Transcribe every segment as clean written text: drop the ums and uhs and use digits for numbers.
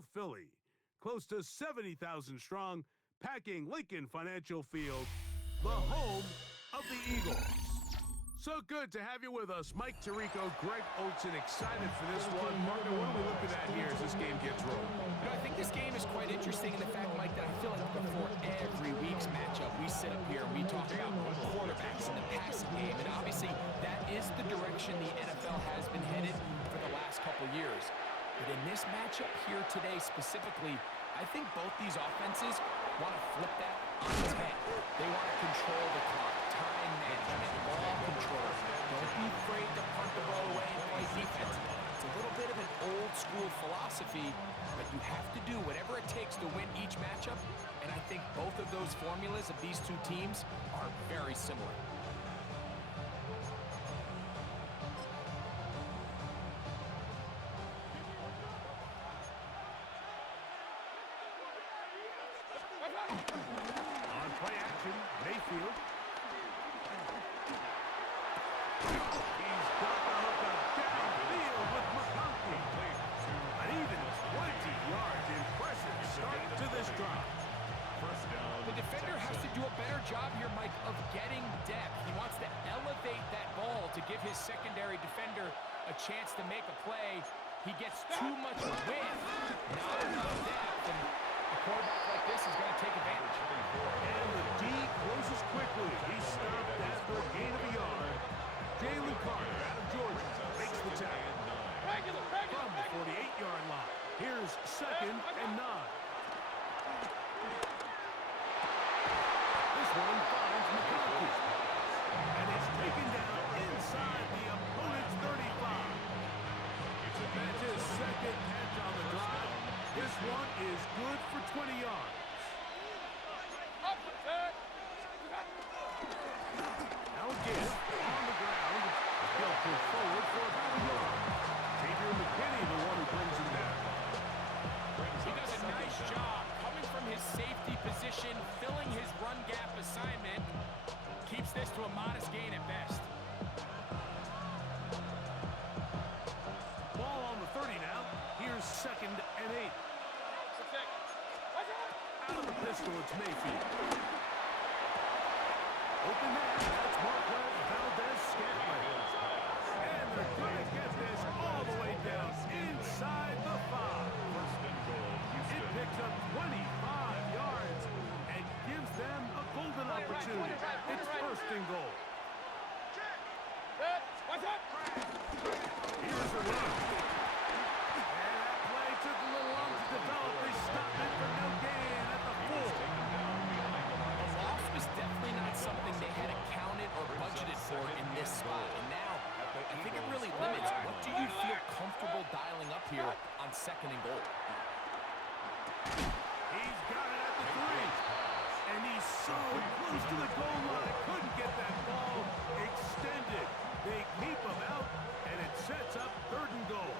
South Philly. Close to 70,000 strong, packing Lincoln Financial Field, the home of the Eagles. So good to have you with us. Mike Tirico, Greg Olson, excited for this one. Martin, what are we looking at here as this game gets rolling? You know, I think this game is quite interesting in the fact, Mike, that I feel like before every week's matchup, we sit up here and we talk about quarterbacks in the passing game. And obviously, that is the direction the NFL has been headed for the last couple years. But in this matchup here today specifically, I think both these offenses want to flip that on its head. They want to control the clock, time management, ball control. Don't be afraid to punt the ball away and play defense. It's a little bit of an old school philosophy, but you have to do whatever it takes to win each matchup, and I think both of those formulas of these two teams are very similar. On play action, Mayfield. He's got the hookup downfield with McConkey. An even 20 yards. Impressive start to this drive. First down. The defender has to do a better job here, Mike, of getting depth. He wants to elevate that ball to give his secondary defender a chance to make a play. He gets too much width, not enough depth, and a quarterback like this is going to take advantage. And the D closes quickly. He's stopped after a gain of a yard. Jalen Carter out of Georgia makes the tackle. From the 48-yard line. Here's 2nd and 9. This one finds McConkey. And it's taken down inside the opponent's 35. That's his second catch on the drive. This one is good for 20 yards. Now again, on the ground, he'll push forward for about a yard. Xavier McKinney, the one who brings him down. He does a nice job coming from his safety position, filling his run gap assignment. Keeps this to a modest gain at best. Ball on the 30 now. Here's 2nd and 8. Out of the pistol, it's Mayfield. Open man, that's Marquez Valdez-Scantling. And they're going to get this all the way down inside the 5. First and goal. It picks up 25 yards and gives them a golden opportunity. It's 1st and goal. Here's the run. And that play took a little long to develop. They stopped it for no gain at the 4. The loss was definitely not something they had accounted or budgeted for in this spot. And now, I think it really limits what do you feel comfortable dialing up here on 2nd and goal. He's got it at the 3. And he's so close to the goal line. Couldn't get that ball extended. They keep him out, and it sets up 3rd and goal.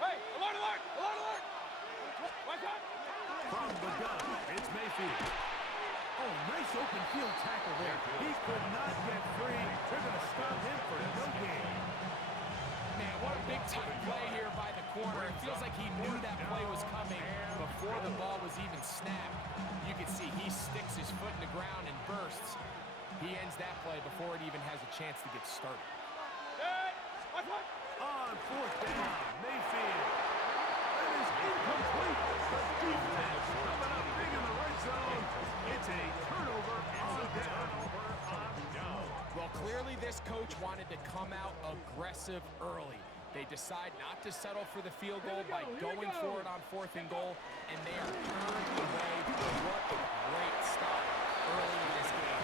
Hey, alert, alert, alert, alert! What's up? From the gun, it's Mayfield. Oh, nice open field tackle there. He could not get free. They're going to stop him for no gain. Man, what a big-time play here by the corner. It feels like he knew that play was coming before the ball was even snapped. You can see he sticks his foot in the ground and bursts. He ends that play before it even has a chance to get started. On 4th down, Mayfield. That is incomplete. The defense coming up big in the red zone. It's a turnover on down. Well, clearly this coach wanted to come out aggressive early. They decide not to settle for the field goal by going for it on 4th and goal, and they are turned away. What a great stop early in this game.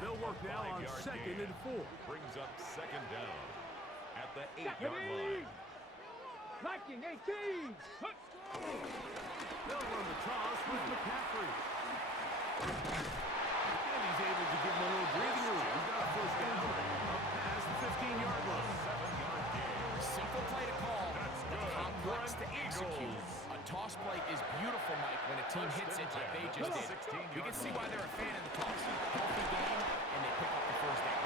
They'll work now on 2nd and 4. Brings up 2nd down at the 8-yard line. Blocking 18. They'll run the toss with McCaffrey. And he's able to give him a little breathing room. He's got a 1st down. Up past the 15-yard line. 7-yard gain. Simple play to call, but complex to execute. A toss toss play is beautiful, Mike, when a team hits it like they just did. You can see why they're a fan of the toss. Healthy game, and they pick up the first down.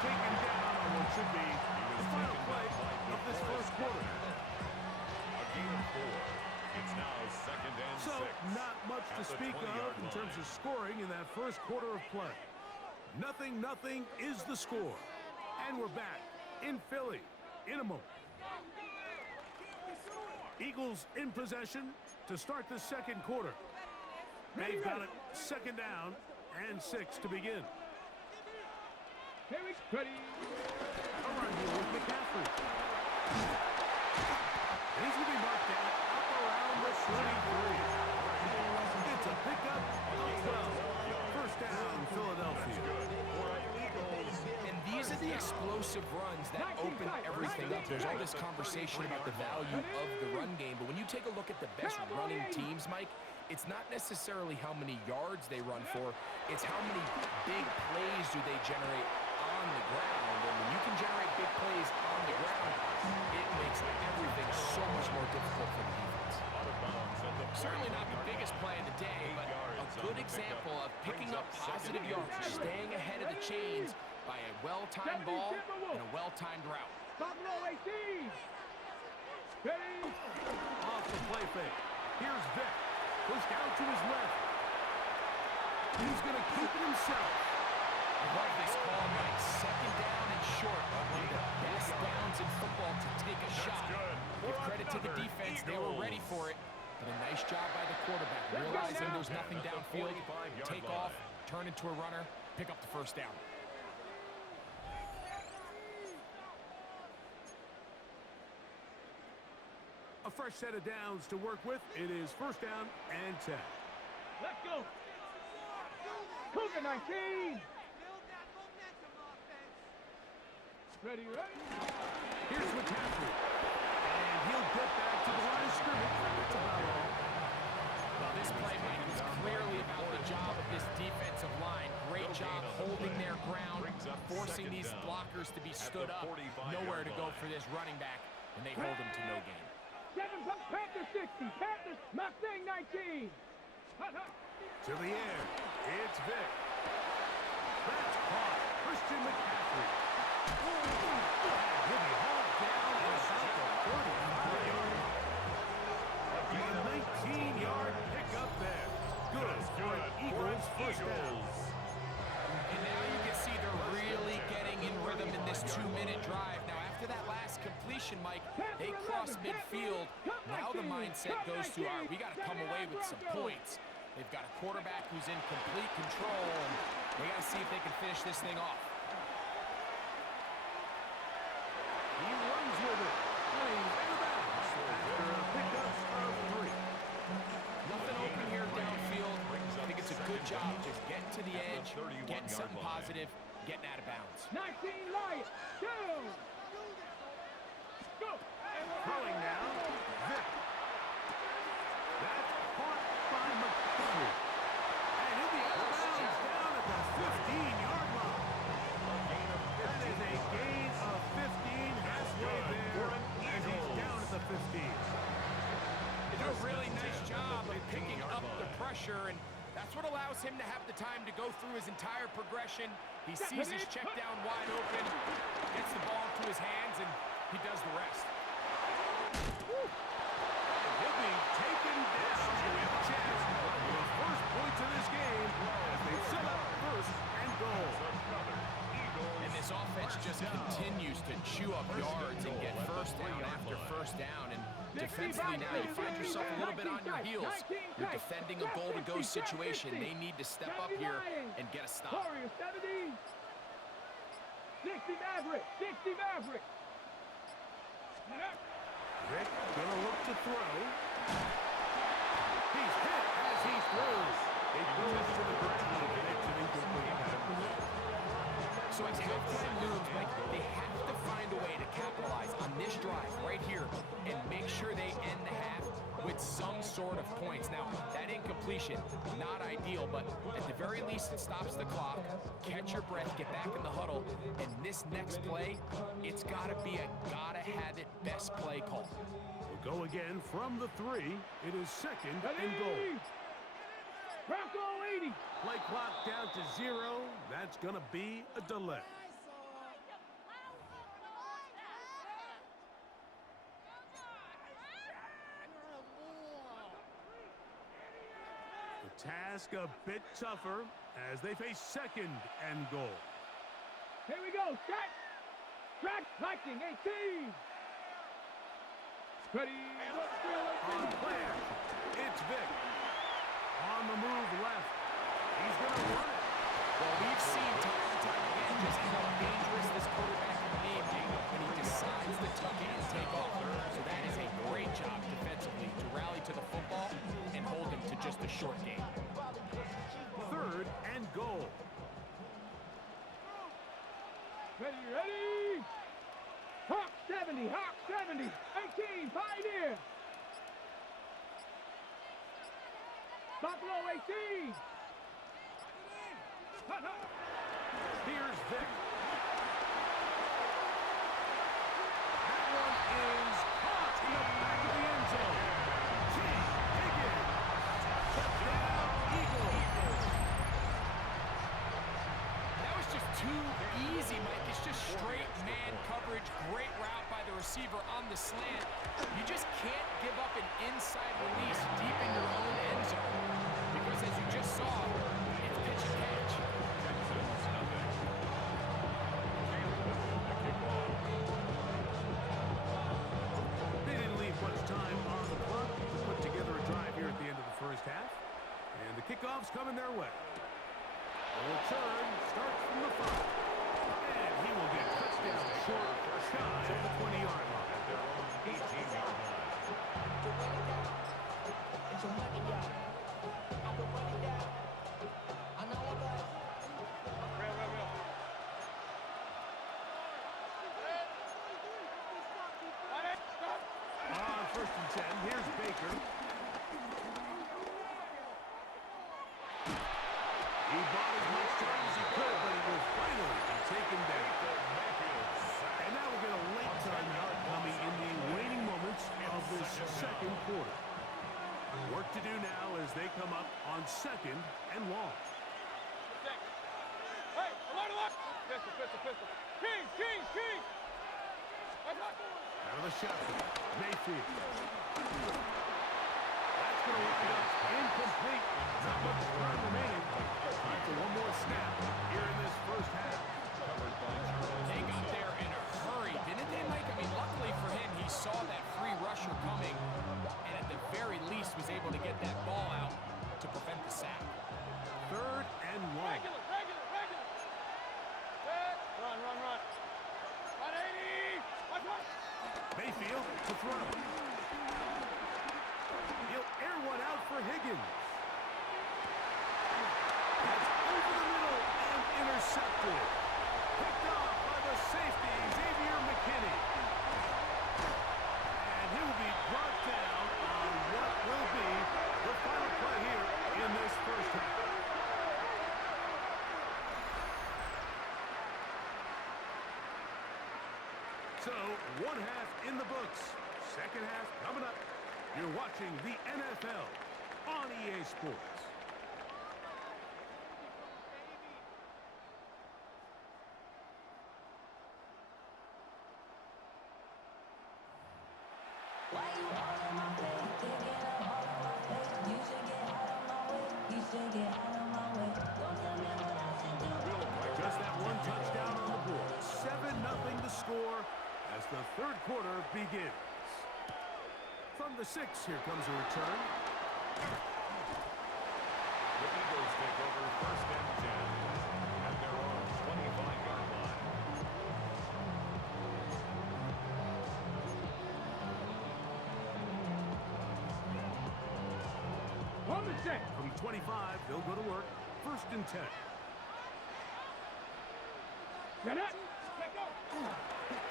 Taken down on what should be the final play of this first quarter. A gain of 4. It's now 2nd and 6. So, not much to speak of in terms of scoring in that first quarter of play. 0-0 is the score. And we're back in Philly in a moment. Eagles in possession to start the second quarter. They've got it 2nd down and 6 to begin. Ready. Around here with McCaffrey. He's going to be marked down up around the 33. It's a pickup of 12. First down, Philadelphia. And these are the explosive runs that open everything up. There's all this conversation about the value of the run game, but when you take a look at the best running teams, Mike, it's not necessarily how many yards they run for, it's how many big plays do they generate on the ground. And when you can generate big plays on the ground, it makes everything so much more difficult for the defense. Certainly not the biggest play of the day, but a good example of picking up positive yards, staying ahead of the chains by a well-timed ball and a well-timed route. Top row 18. Ready. Off the play fake. Here's Vic. Pushed out to his left. He's going to keep it himself. I love this call, Mike. 2nd down and short. One of the best downs in football to take a shot. Give credit to the defense. They were ready for it. But a nice job by the quarterback. Realizing there's nothing downfield. Take off, turn into a runner, pick up the first down. A fresh set of downs to work with. It is 1st down and 10. Let's go. Cougar 19. Ready. Here's McCaffrey. And he'll get back to the line of scrimmage. That's about all. Well, this play, Mike, was clearly about the job of this defensive line. Great job holding their ground, forcing these blockers to be stood up. Nowhere to go for this running back, and they hold him to no gain. Panthers 60. Panthers Mustang 19. To the air. It's Vic. That's caught. Christian McCaffrey. He'll be hauled down at about the 35-yard. A 19-yard pickup there. Good for an Eagles first down. And now you can see they're really getting in rhythm in this 2-minute drive. Now, after that last completion, Mike, they cross midfield. Now the mindset goes to, all right, we got to come away with some points. They've got a quarterback who's in complete control, and they got to see if they can finish this thing off. He runs with it. Running out of bounds after a pickup of 3. Nothing open here downfield. I think it's a good job just getting to the edge, getting something positive, getting out of bounds. 19 Lions. Go. Throwing now. Vic. That's caught by McCaffrey. And he'll be out of bounds down at the 15-yard line. That is a gain of 15 halfway there as he's down at the 15. They do a really nice job of picking up the pressure, and that's what allows him to have the time to go through his entire progression. He sees his check down wide open, gets the ball into his hands, and he does the rest. He'll be taken down with a chance for the first points of this game as they set up 1st and goal. And this offense just continues to chew up yards and get first down after first down. And defensively now, you find yourself a little bit on your heels. You're defending a goal-to-go situation. They need to step up here and get a stop. 70. 60 Maverick. 60 Maverick. Vic gonna look to throw. He's hit as he throws. It goes to the ground, and it's an incomplete pass. So as halftime looms, Mike, they have to find a way to capitalize on this drive right here and make sure they end the half with some sort of points. Now, that incompletion, not ideal, but at the very least, it stops the clock. Catch your breath, get back in the huddle, and this next play, it's got to be a gotta-have-it best play call. We'll go again from the 3. It is second and goal. Bronco 80. Play clock down to 0. That's going to be a delay. The task a bit tougher as they face second and goal. Here we go. Set. Track. Viking 18. Ready. On player, it's Vic. On the move left. He's going to run it. Well, we've seen time and time again just how dangerous this quarterback can be when he decides to tuck it and take off. So that is a great job defensively to rally to the football and hold him to just a short game. Third and goal. Ready, ready. Hawk 70, Hawk 70. 18, Pioneer. Buffalo 18. Here's Vic. That one is caught in the back of the end zone. T. Higgins. Touchdown, Eagles. That was just too easy, Mike. It's just straight man coverage. Great route by the receiver on the slant. You just can't give up an inside release deep in your own end zone. Because as you just saw, it's pitch and catch. They didn't leave much time on the clock to put together a drive here at the end of the first half. And the kickoff's coming their way. The return starts from the 5. And he will get touchdown short, shy of the 20-yard line. At their own 18-yard line. On first and 10, here's Baker. He bought as much time as he could, but he will finally be taken down. And now we'll get a late timeout coming in the waning moments of this second quarter. Work to do now as they come up on second and long. Hey, alert. Pistol. King. Out of the shotgun, Mayfield. That's going to wind up incomplete. Not much time remaining. Time for one more snap here in this first half. They got there in a hurry, didn't they, Mike? I mean, luckily for him, he saw that free rusher coming, and at the very least was able to get that ball out to prevent the sack. Third and long. Regular. Run. Run 80. Watch. Mayfield to throw. He'll air one out for Higgins. That's over the middle and intercepted. Picked off by the safety, Xavier McKinney. And he will be brought down on what will be the final play here in this first half. So, one half in the books. Second half coming up. You're watching the NFL on EA Sports. Why you all in my face? Taking up all of my space. You should get out of my way. Don't tell me what I should do. Just that one touchdown on the board. 7-0 to score as the third quarter begins. From the 6, here comes a return. The Eagles take over first and 10 at their own 25-yard line. On the set. From 25, they'll go to work. First and 10. Get it. Let go.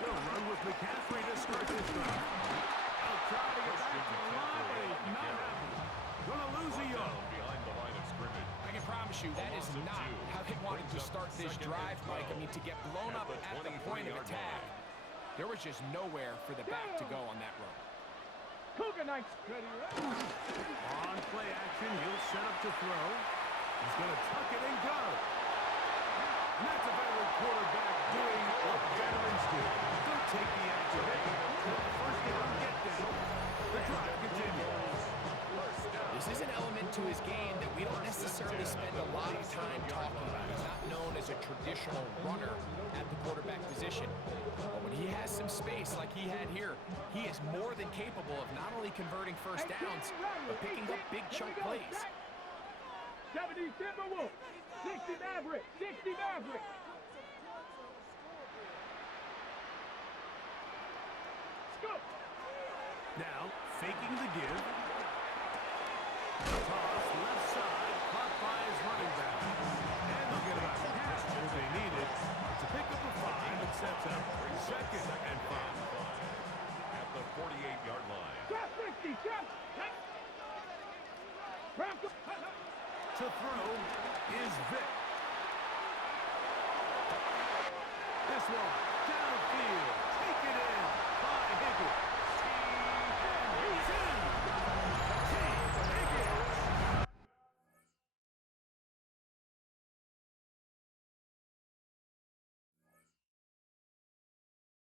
They'll run with McCaffrey to start this drive. I'll try to get back to the line, but he's not happening. Gonna lose a yard. Behind the line of scrimmage. I can promise you that is not how they wanted to start this drive, Mike. I mean, to get blown up at the point of attack, there was just nowhere for the back to go on that run. Cougar Knights. On play action, he'll set up to throw. He's going to tuck it and go. And that's a veteran quarterback doing what veterans do. Don't take the extra hit. First down, get down. The drive continues. This is an element to his game that we don't necessarily spend a lot of time talking about. He's not known as a traditional runner at the quarterback position. But when he has some space like he had here, he is more than capable of not only converting first downs, but picking up big chunk plays. 70 Timberwolves. 60 Maverick. 60 Maverick. Scoop. Now, faking the give. Toss left side, caught by his running back. And they'll get about half what they needed. It's a pick up of 5 and sets up 2nd and 5. At the 48-yard line. Drop 60. Drop. To throw is Vic. This one down